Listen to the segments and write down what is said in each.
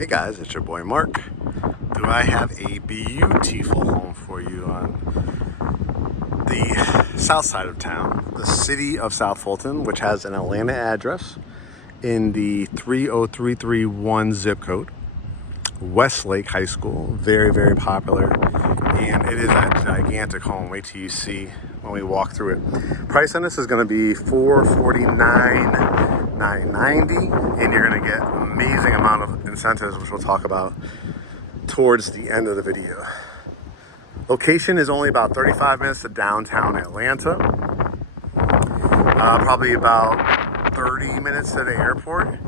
Hey guys, it's your boy Mark. Do I have a beautiful home for you on the south side of town, the city of South Fulton, which has an Atlanta address in the 30331 zip code. Westlake High School, very, very popular, and it is a gigantic home. Wait till you see when we walk through it. Price on this is going to be $449,990, and you're going to get an amazing amount of incentives, which we'll talk about towards the end of the video. Location is only about 35 minutes to downtown Atlanta, probably about 30 minutes to the airport.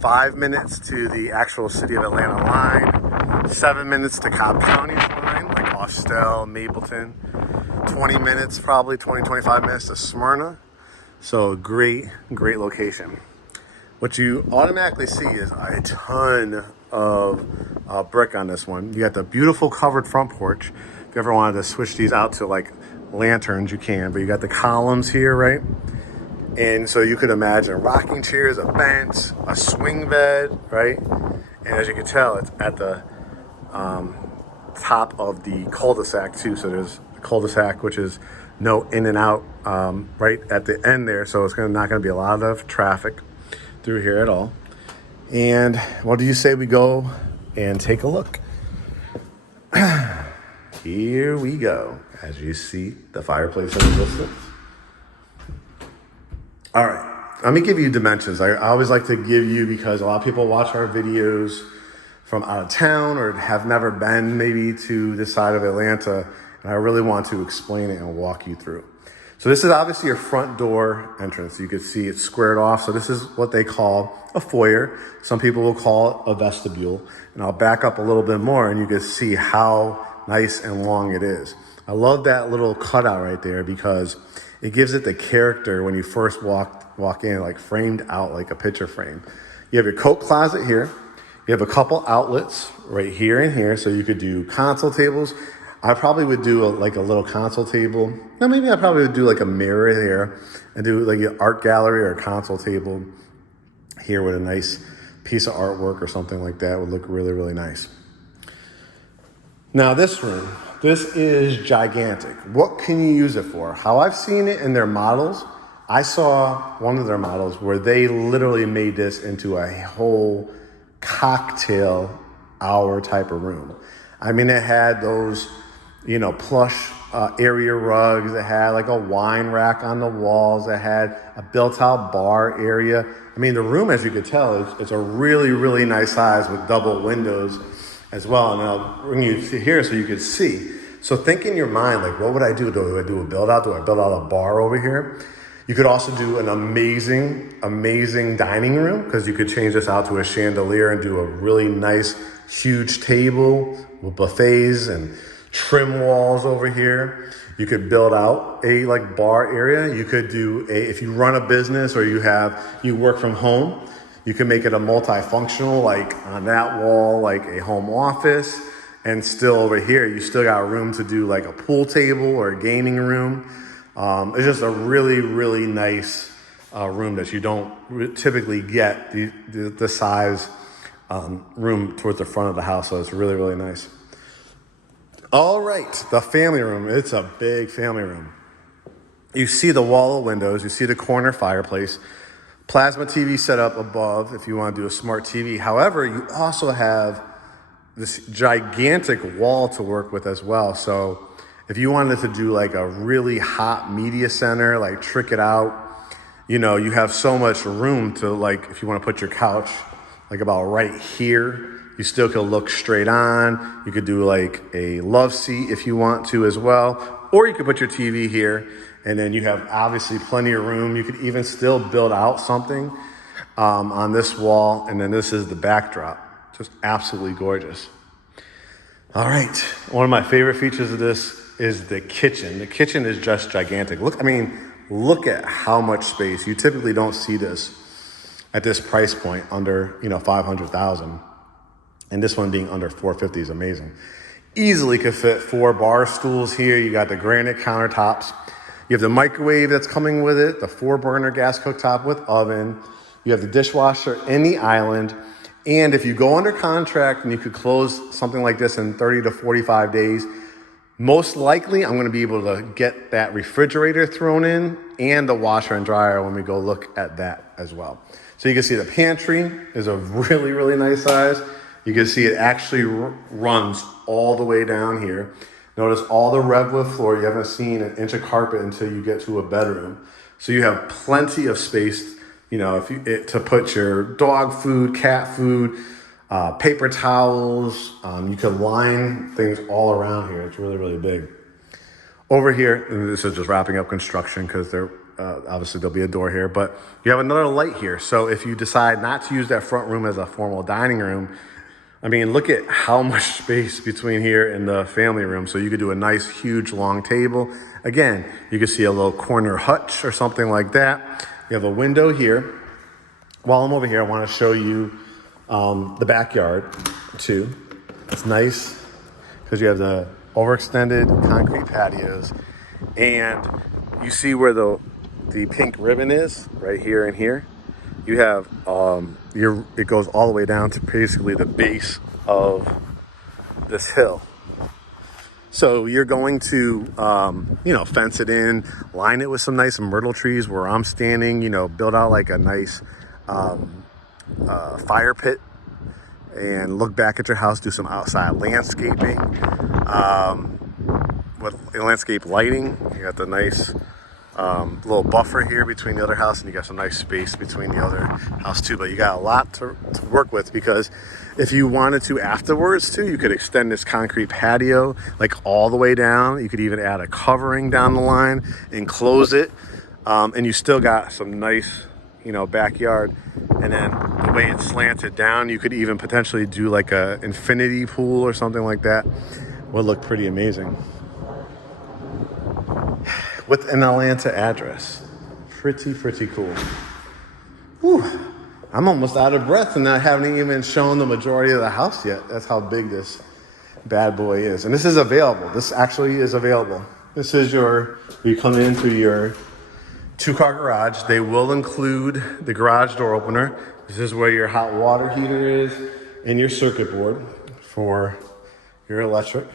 5 minutes to the actual city of Atlanta line, 7 minutes to Cobb County's line, like Austell, Mapleton, 20 minutes, probably 25 minutes to Smyrna. So great location. What you automatically see is a ton of brick on this one. You got the beautiful covered front porch. If you ever wanted to switch these out to like lanterns, you can, but you got the columns here, right? And so you could imagine rocking chairs, a bench, a swing bed, right? And as you can tell, it's at the top of the cul-de-sac too. So there's the cul-de-sac, which is no in and out right at the end there. So it's not going to be a lot of traffic through here at all. And what do you say we go and take a look? Here we go. As you see, the fireplace in the distance. All right, let me give you dimensions. I always like to give you, because a lot of people watch our videos from out of town or have never been maybe to this side of Atlanta, and I really want to explain it and walk you through. So this is obviously your front door entrance. You can see it's squared off. So this is what they call a foyer. Some people will call it a vestibule. And I'll back up a little bit more and you can see how nice and long it is. I love that little cutout right there because it gives it the character when you first walk in, like framed out like a picture frame. You have your coat closet here. You have a couple outlets right here and here, so you could do console tables. I probably would do like a little console table. No, maybe I probably would do like a mirror here and do like an art gallery or a console table here with a nice piece of artwork or something like that. Would look really, really nice. Now this room. This is gigantic. What can you use it for? How I've seen it in their models, I saw one of their models where they literally made this into a whole cocktail hour type of room. I mean, it had those, plush area rugs. It had like a wine rack on the walls. It had a built-out bar area. I mean, the room, as you could tell, it's a really, really nice size with double windows as well. And I'll bring you to here so you can see. So think in your mind, like, what would I do? Do I do a build out? Do I build out a bar over here? You could also do an amazing, amazing dining room, because you could change this out to a chandelier and do a really nice, huge table with buffets and trim walls over here. You could build out a like bar area. You could do if you run a business or you work from home, you can make it a multifunctional, like on that wall, like a home office, and still over here, you still got room to do like a pool table or a gaming room. It's just a really, really nice room that you don't typically get the size room towards the front of the house. So it's really, really nice. All right, the family room. It's a big family room. You see the wall of windows. You see the corner fireplace. Plasma TV set up above if you want to do a smart TV. However, you also have this gigantic wall to work with as well. So if you wanted to do like a really hot media center, like trick it out, you have so much room to, like, if you want to put your couch like about right here, you still could look straight on. You could do like a love seat if you want to as well. Or you could put your TV here, and then you have obviously plenty of room. You could even still build out something on this wall. And then this is the backdrop. Just absolutely gorgeous. All right. One of my favorite features of this is the kitchen. The kitchen is just gigantic. Look at how much space. You typically don't see this at this price point under, $500,000. And this one being under $450 is amazing. Easily could fit 4 bar stools here. You got the granite countertops. You have the microwave that's coming with it, the 4-burner gas cooktop with oven. You have the dishwasher in the island. And if you go under contract and you could close something like this in 30 to 45 days, most likely I'm gonna be able to get that refrigerator thrown in and the washer and dryer when we go look at that as well. So you can see the pantry is a really, really nice size. You can see it actually runs all the way down here. Notice all the redwood floor. You haven't seen an inch of carpet until you get to a bedroom. So you have plenty of space, you know, to put your dog food, cat food, paper towels. You can line things all around here. It's really, really big. Over here, and this is just wrapping up construction because obviously there'll be a door here, but you have another light here. So if you decide not to use that front room as a formal dining room, I mean, look at how much space between here and the family room. So you could do a nice, huge, long table. Again, you can see a little corner hutch or something like that. You have a window here. While I'm over here, I want to show you the backyard too. It's nice because you have the overextended concrete patios, and you see where the pink ribbon is right here and here. You have it goes all the way down to basically the base of this hill. So you're going to you know, fence it in, line it with some nice myrtle trees where I'm standing, you know, build out like a nice fire pit and look back at your house, do some outside landscaping with landscape lighting. You got the nice little buffer here between the other house, and you got some nice space between the other house too. But you got a lot to work with, because if you wanted to afterwards too, you could extend this concrete patio like all the way down. You could even add a covering down the line and close it, and you still got some nice, you know, backyard. And then the way it's slanted down, you could even potentially do like a infinity pool or something like that. Would look pretty amazing with an Atlanta address. Pretty cool. Whew. I'm almost out of breath and I haven't even shown the majority of the house yet. That's how big this bad boy is. And this is available. This actually is available. This is you come into your 2-car garage. They will include the garage door opener. This is where your hot water heater is and your circuit board for your electric.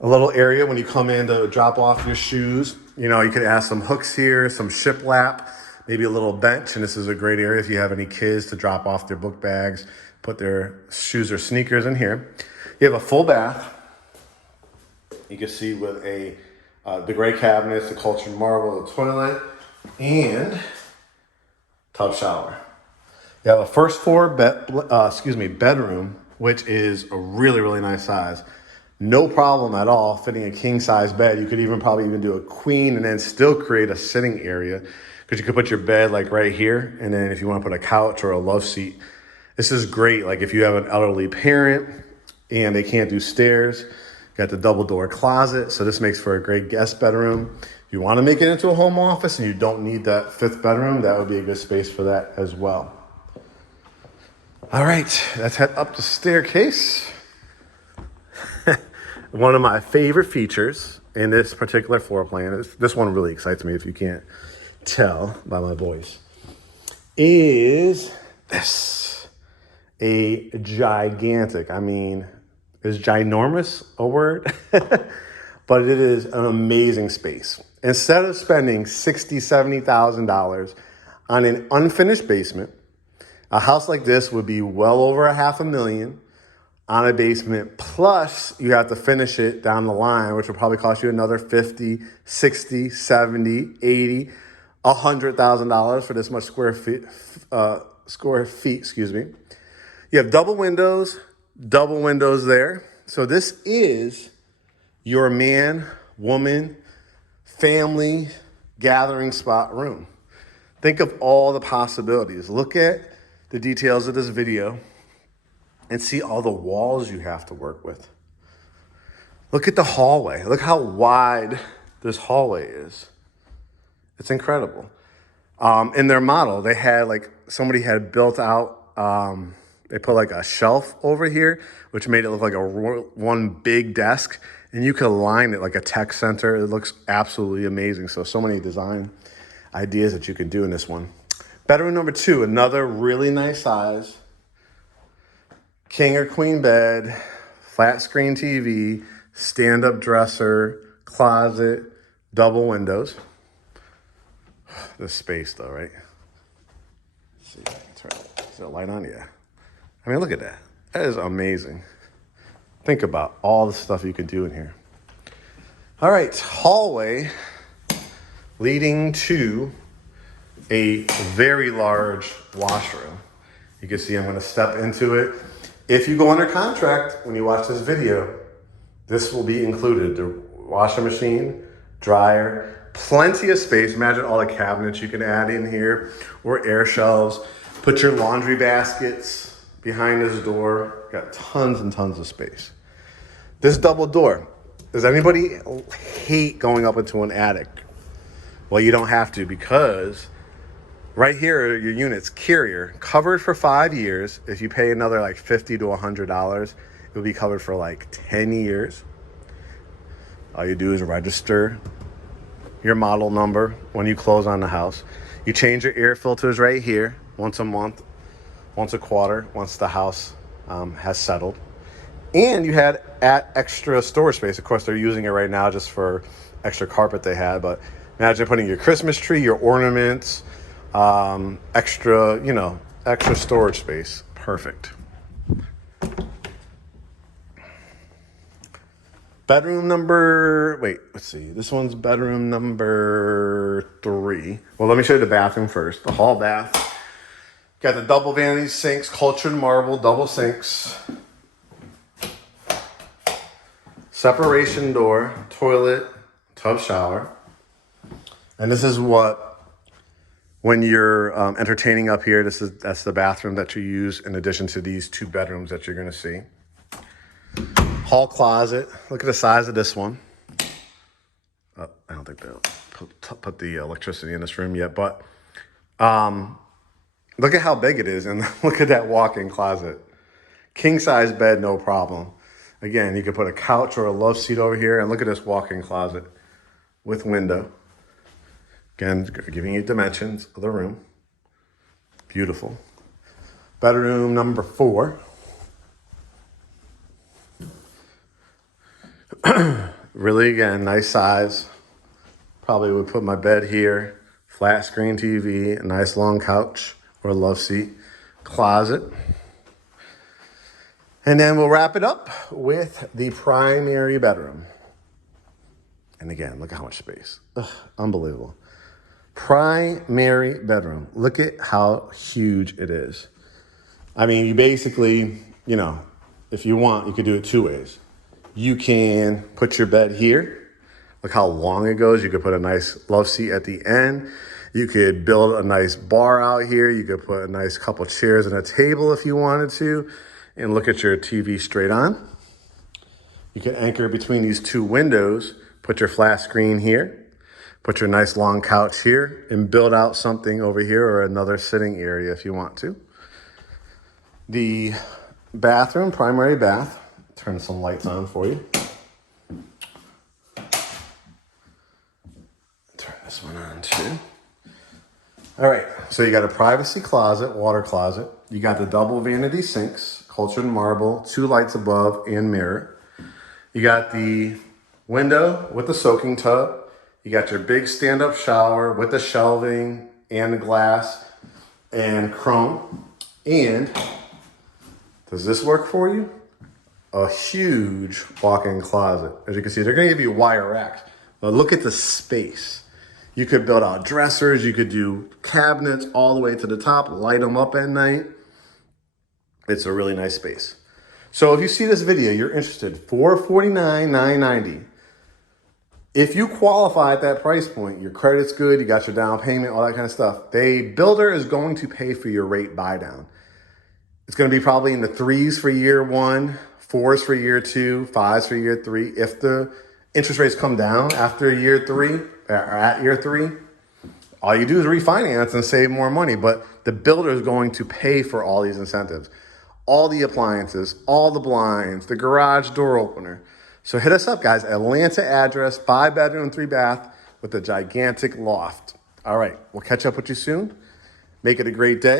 A little area when you come in to drop off your shoes. You know, you could add some hooks here, some shiplap, maybe a little bench. And this is a great area if you have any kids to drop off their book bags, put their shoes or sneakers in here. You have a full bath. You can see with the gray cabinets, the cultured marble, the toilet, and tub shower. You have a first floor bedroom, which is a really nice size. No problem at all fitting a king size bed. You could even probably do a queen and then still create a sitting area, because you could put your bed like right here. And then if you want to put a couch or a love seat, this is great. Like if you have an elderly parent and they can't do stairs, you got the double door closet. So this makes for a great guest bedroom. If you want to make it into a home office and you don't need that 5th bedroom, that would be a good space for that as well. All right, let's head up the staircase. One of my favorite features in this particular floor plan, this one really excites me if you can't tell by my voice, is this. A gigantic, I mean, is ginormous a word? But it is an amazing space. Instead of spending $60,000, $70,000 on an unfinished basement, a house like this would be well over $500,000 on a basement, plus you have to finish it down the line, which will probably cost you another $50,000, $60,000, $70,000, $80,000, $100,000 for this much square feet, excuse me. You have double windows there. So this is your man, woman, family gathering spot room. Think of all the possibilities. Look at the details of this video and see all the walls you have to work with. Look at the hallway. Look how wide this hallway is. It's incredible. In their model, they had somebody had built out, they put like a shelf over here, which made it look like one big desk, and you could line it like a tech center. It looks absolutely amazing. So many design ideas that you can do in this one. Bedroom number 2, another really nice size. king or queen bed, flat screen TV, stand-up dresser, closet, double windows. The space though, right? Let's see if I can turn it. Is there a light on? Yeah. I mean, look at that. That is amazing. Think about all the stuff you could do in here. All right, hallway leading to a very large washroom. You can see I'm gonna step into it. If you go under contract, when you watch this video, this will be included. The washing machine, dryer, plenty of space. Imagine all the cabinets you can add in here, or air shelves. Put your laundry baskets behind this door. Got tons and tons of space. This double door. Does anybody hate going up into an attic? Well, you don't have to, because right here, your unit's carrier, covered for 5 years. If you pay another like $50 to $100, it'll be covered for like 10 years. All you do is register your model number when you close on the house. You change your air filters right here once a month, once a quarter, once the house has settled. And you had extra storage space. Of course, they're using it right now just for extra carpet they had, but imagine putting your Christmas tree, your ornaments, extra storage space. Perfect. Bedroom number, let's see. This one's bedroom number 3. Well, let me show you the bathroom first. The hall bath. Got the double vanity sinks, cultured marble, double sinks. Separation door, toilet, tub shower. And this is what, when you're entertaining up here, that's the bathroom that you use in addition to these 2 bedrooms that you're gonna see. Hall closet. Look at the size of this one. I don't think they'll put the electricity in this room yet, but look at how big it is, and look at that walk-in closet. King size bed, no problem. Again, you could put a couch or a love seat over here, and look at this walk-in closet with window. Again, giving you dimensions of the room. Beautiful. Bedroom number 4. Really, again, nice size. Probably would put my bed here, flat screen TV, a nice long couch or love seat, closet. And then we'll wrap it up with the primary bedroom. And again, look at how much space. Ugh, unbelievable. Primary bedroom. Look at how huge it is. I mean, you basically, if you want, you could do it 2 ways. You can put your bed here. Look how long it goes. You could put a nice love seat at the end. You could build a nice bar out here. You could put a nice couple chairs and a table if you wanted to, and look at your TV straight on. You can anchor between these 2 windows, put your flat screen here, put your nice long couch here, and build out something over here or another sitting area if you want to. The bathroom, primary bath. Turn some lights on for you. Turn this one on too. All right, so you got a privacy closet, water closet. You got the double vanity sinks, cultured marble, 2 lights above and mirror. You got the window with the soaking tub. You got your big stand-up shower with the shelving and the glass and chrome. And does this work for you? A huge walk-in closet. As you can see, they're gonna give you wire racks, but look at the space. You could build out dressers, you could do cabinets all the way to the top, light them up at night. It's a really nice space. So if you see this video, you're interested, $449,990. If you qualify at that price point, your credit's good, you got your down payment, all that kind of stuff, the builder is going to pay for your rate buy down. It's gonna be probably in the 3s for year 1, 4s for year 2, 5s for year 3. If the interest rates come down after year 3, or at year 3, all you do is refinance and save more money, but the builder is going to pay for all these incentives. All the appliances, all the blinds, the garage door opener. So hit us up, guys. Atlanta address, 5 bedroom, 3 bath with a gigantic loft. All right, we'll catch up with you soon. Make it a great day.